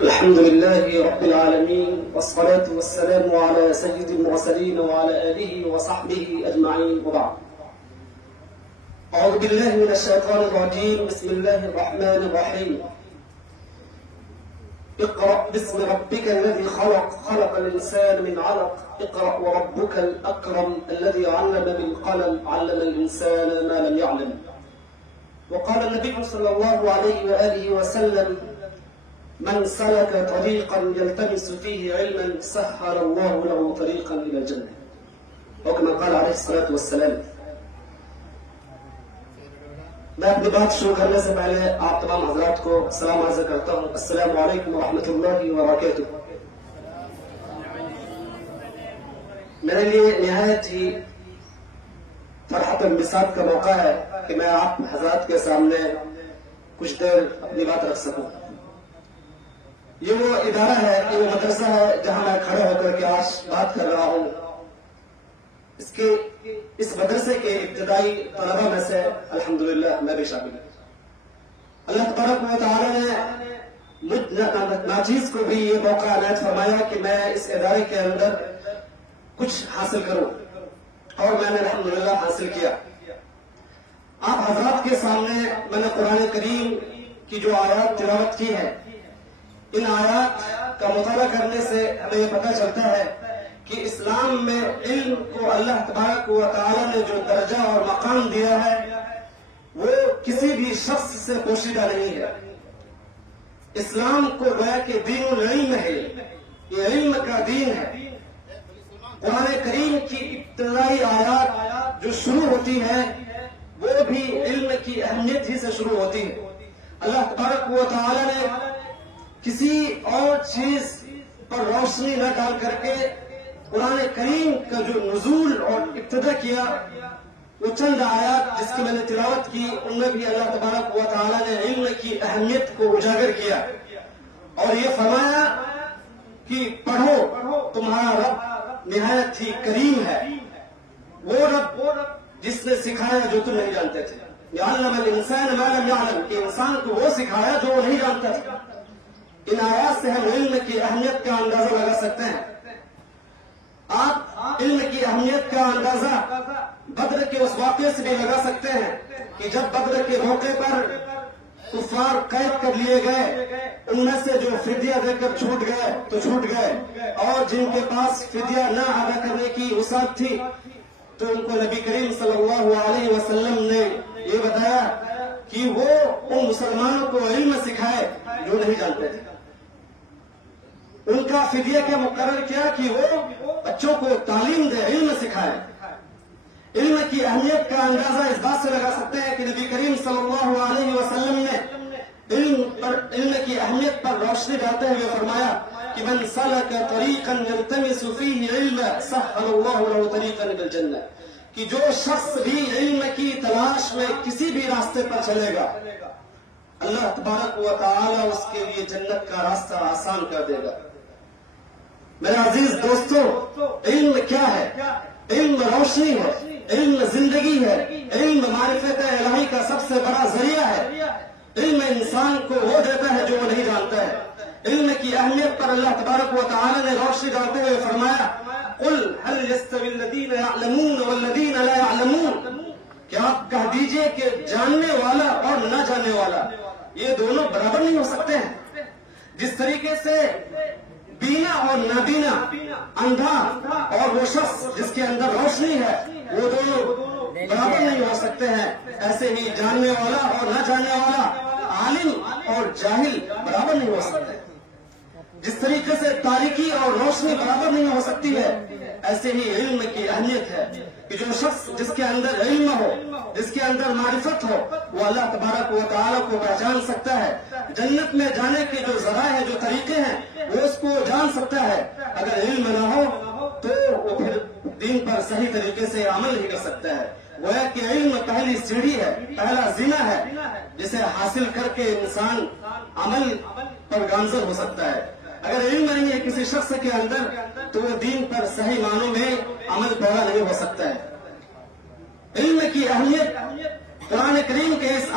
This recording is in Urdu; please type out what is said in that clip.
الحمد لله رب العالمين والصلاة والسلام على سيد المرسلين وعلى آله وصحبه أجمعين وبعد. أعوذ بالله من الشيطان الرجيم. بسم الله الرحمن الرحيم. اقرأ باسم ربك الذي خلق، خلق الإنسان من علق. اقرأ وربك الأكرم الذي علم بالقلم، علم الإنسان ما لم يعلم. وقال النبي صلى الله عليه وآله وسلم: من سلك طريقا يلتمس فيه علما سهل الله له طريقا إلى الجنة، وكما قال عليه الصلاة والسلام. میں اپنی بات شروع کرنے سے پہلے آپ تمام حضرات کو سلام عرض کرتا ہوں. السلام علیکم ورحمۃ اللہ وبرکاتہ. میرے لیے نہایت ہی فرحت و انبساط کا موقع ہے کہ میں آپ حضرات کے سامنے کچھ دیر اپنی بات رکھ سکوں. یہ وہ ادارہ ہے، یہ وہ مدرسہ ہے جہاں میں کھڑا ہو کر کے آج بات کر رہا ہوں. اس مدرسے کے ابتدائی طلبہ میں سے الحمدللہ میں بھی شامل ہوں. اللہ تبارک و تعالی نے مجھ ناچیز کو بھی یہ موقع عنایت فرمایا کہ میں اس ادارے کے اندر کچھ حاصل کروں، اور میں نے الحمدللہ حاصل کیا. آپ حضرات کے سامنے میں نے قرآن کریم کی جو آیات تلاوت کی ہے، ان آیات کا مطالعہ کرنے سے ہمیں یہ پتہ چلتا ہے کہ اسلام میں علم کو اللہ تبارک و تعالی نے جو درجہ اور مقام دیا ہے وہ کسی بھی شخص سے پوشیدہ نہیں ہے. اسلام کو گویا کہ دین العلم ہے، یہ علم کا دین ہے. قرآن کریم کی ابتدائی آیات جو شروع ہوتی ہے وہ بھی علم کی اہمیت ہی سے شروع ہوتی ہے. اللہ تبارک و تعالی نے کسی اور چیز پر روشنی نہ ڈال کر کے قرآن کریم کا جو نزول اور ابتدا کیا، وہ چند آیات جس کی میں نے تلاوت کی، ان میں بھی اللہ تبارک و تعالی نے علم کی اہمیت کو اجاگر کیا اور یہ فرمایا کہ پڑھو، تمہارا رب نہایت ہی کریم ہے. وہ رب جس نے سکھایا جو تم نہیں جانتے تھے. علم الانسان ما لم يعلم، کہ انسان کو وہ سکھایا جو وہ نہیں جانتا تھا. ان آیات سے ہم علم کی اہمیت کا اندازہ لگا سکتے ہیں. آپ علم کی اہمیت کا اندازہ بدر کے اس واقعے سے بھی لگا سکتے ہیں کہ جب بدر کے موقع پر کفار قید کر لیے گئے، ان میں سے جو فدیہ دے کر چھوٹ گئے تو چھوٹ گئے، اور جن کے پاس فدیہ نہ ادا کرنے کی وسعت تھی تو ان کو نبی کریم صلی اللہ علیہ وسلم نے یہ بتایا کہ وہ ان مسلمانوں کو علم سکھائے جو نہیں جانتے تھے. ان کا فدیہ کیا مقرر کیا کہ وہ بچوں کو تعلیم دے، علم سکھائے. علم کی اہمیت کا اندازہ اس بات سے لگا سکتے ہیں کہ نبی کریم صلی اللہ علیہ وسلم نے علم کی اہمیت پر روشنی ڈالتے ہوئے فرمایا کہ من سلک طریقا یلتمس فیہ علما سہل اللہ له طریقا الی الجنہ، کہ جو شخص بھی علم کی تلاش میں کسی بھی راستے پر چلے گا، اللہ تبارک و تعالی اس کے لیے جنت کا راستہ آسان کر دے گا. میرے عزیز دوستو، علم کیا ہے؟ علم روشنی ہے، علم زندگی ہے، علم معرفت الہی کا سب سے بڑا ذریعہ ہے. علم انسان کو وہ دیتا ہے جو وہ نہیں جانتا ہے. علم کی اہمیت پر اللہ تبارک و تعالی نے روشنی ڈالتے ہوئے فرمایا: قل هل يستوي الذين يعلمون والذين لا يعلمون، کہ آپ کہہ دیجئے کہ جاننے والا اور نہ جاننے والا یہ دونوں برابر نہیں ہو سکتے ہیں. جس طریقے سے بینا اور نابینا، اندھا اور وہ شخص جس کے اندر روشنی ہے، وہ دونوں برابر نہیں ہو سکتے ہیں، ایسے ہی جاننے والا اور نہ جاننے والا، عالم اور جاہل برابر نہیں ہو سکتے. جس طریقے سے تاریکی اور روشنی برابر نہیں ہو سکتی ہے، ایسے ہی علم کی اہمیت ہے کہ جو شخص جس کے اندر علم ہو، جس کے اندر معرفت ہو، وہ اللہ تبارک و تعالی کو پہچان سکتا ہے. جنت میں جانے کے جو ذرائع ہیں، جو طریقے ہیں، وہ اس کو جان سکتا ہے. اگر علم نہ ہو تو وہ پھر دین پر صحیح طریقے سے عمل نہیں کر سکتا ہے. گویا کہ علم پہلی سیڑھی ہے، پہلا زینہ ہے جسے حاصل کر کے انسان عمل پر گامزن ہو سکتا ہے. اگر علم نہیں ہے کسی شخص کے اندر تو وہ دین پر صحیح معنوں میں عمل پیرا نہیں ہو سکتا ہے. علم کی اہمیت قرآن کریم کے اس